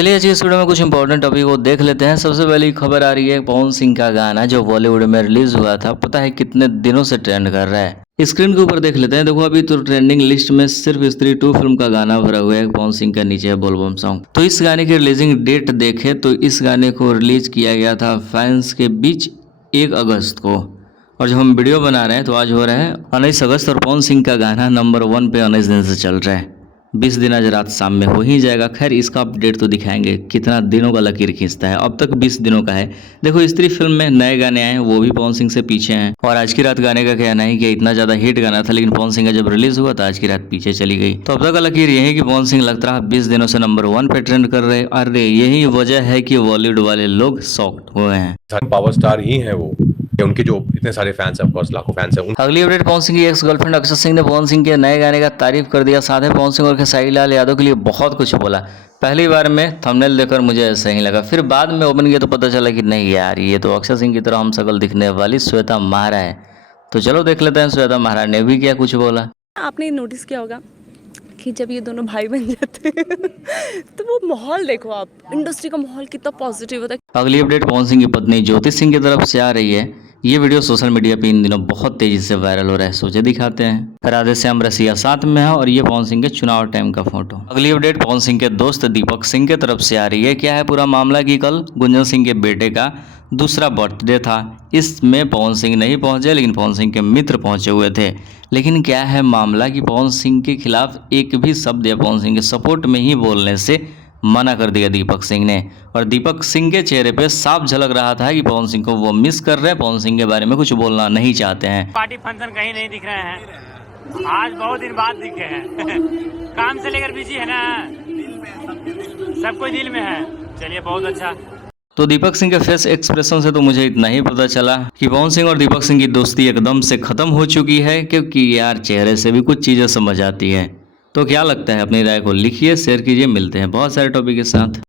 चलिए आज की इस वीडियो में कुछ इंपॉर्टेंट टॉपिक को देख लेते हैं। सबसे पहली खबर आ रही है पवन सिंह का गाना जो बॉलीवुड में रिलीज हुआ था, पता है कितने दिनों से ट्रेंड कर रहा है। स्क्रीन के ऊपर देख लेते हैं। देखो अभी तो ट्रेंडिंग लिस्ट में सिर्फ स्त्री 2 फिल्म का गाना भरा हुआ है, पवन सिंह का नीचे है बोलबम सॉन्ग। तो इस गाने की रिलीजिंग डेट देखें तो इस गाने को रिलीज किया गया था फैंस के बीच 1 अगस्त को, और जब हम वीडियो बना रहे हैं तो आज हो रहा है 19 अगस्त और पवन सिंह का गाना नंबर 1 पे 19 दिन से चल रहा है। 20 दिन आज रात शाम में हो ही जाएगा। खैर इसका अपडेट तो दिखाएंगे कितना दिनों का लकीर खींचता है। अब तक 20 दिनों का है। देखो स्त्री फिल्म में नए गाने आए, वो भी पवन सिंह से पीछे हैं। और आज की रात गाने का कहना है कि इतना ज्यादा हिट गाना था, लेकिन पवन सिंह का जब रिलीज हुआ था आज की रात पीछे चली गई। तो अब तक का लकीर यही कि पवन सिंह लगता है 20 दिनों से नंबर 1 पे ट्रेंड कर रहे। अरे यही वजह है कि बॉलीवुड वाले लोग शॉक्ड हुए हैं। पावर स्टार ही है वो, उनके जो इतने सारे फैंस हैं, ऑफ कोर्स लाखों फैंस हैं। अगली अपडेट, पवन सिंह की एक्स गर्लफ्रेंड अक्षत सिंह ने पवन सिंह के नए गाने का तारीफ कर दिया। साथ ही पवन सिंह और खेसारी लाल यादव के लिए बहुत कुछ बोला। पहली बार में थंबनेल देखकर मुझे ऐसा ही लगा, फिर बाद में ओपन किया तो पता चला कि नहीं यार ये तो अक्षत सिंह की तरह हम शकल दिखने वाली श्वेता महारा है। तो चलो देख लेते हैं श्वेता महारा ने भी क्या कुछ बोला। आपने नोटिस किया होगा कि जब ये दोनों भाई बन जाते हैं तो वो माहौल देखो आप, इंडस्ट्री का माहौल कितना पॉजिटिव होता है। अगली अपडेट पवन सिंह की पत्नी ज्योति सिंह की तरफ से आ रही है। ये वीडियो सोशल मीडिया पे इन दिनों बहुत तेजी से वायरल हो रहा है, सोचे दिखाते हैं। राधे श्याम रसिया साथ में है और ये पवन सिंह के चुनाव टाइम का फोटो। अगली अपडेट पवन सिंह के दोस्त दीपक सिंह के तरफ से आ रही है। क्या है पूरा मामला कि कल गुंजन सिंह के बेटे का दूसरा बर्थडे था। इसमें पवन सिंह नहीं पहुंचे, लेकिन पवन सिंह के मित्र पहुंचे हुए थे। लेकिन क्या है मामला कि पवन सिंह के खिलाफ एक भी शब्द या पवन सिंह के सपोर्ट में ही बोलने से मना कर दिया दीपक सिंह ने। और दीपक सिंह के चेहरे पे साफ झलक रहा था कि पवन सिंह को वो मिस कर रहे हैं, पवन सिंह के बारे में कुछ बोलना नहीं चाहते हैं। पार्टी फंक्शन कहीं नहीं दिख रहे हैं, आज बहुत दिन बाद दिखे हैं। काम से लेकर बिजी है ना, सब कोई दिल में है। चलिए बहुत अच्छा। तो दीपक सिंह के फेस एक्सप्रेशन से तो मुझे इतना ही पता चला कि पवन सिंह और दीपक सिंह की दोस्ती एकदम से खत्म हो चुकी है, क्योंकि यार चेहरे से भी कुछ चीजें समझ आती है। तो क्या लगता है, अपनी राय को लिखिए, शेयर कीजिए। मिलते हैं बहुत सारे टॉपिक के साथ।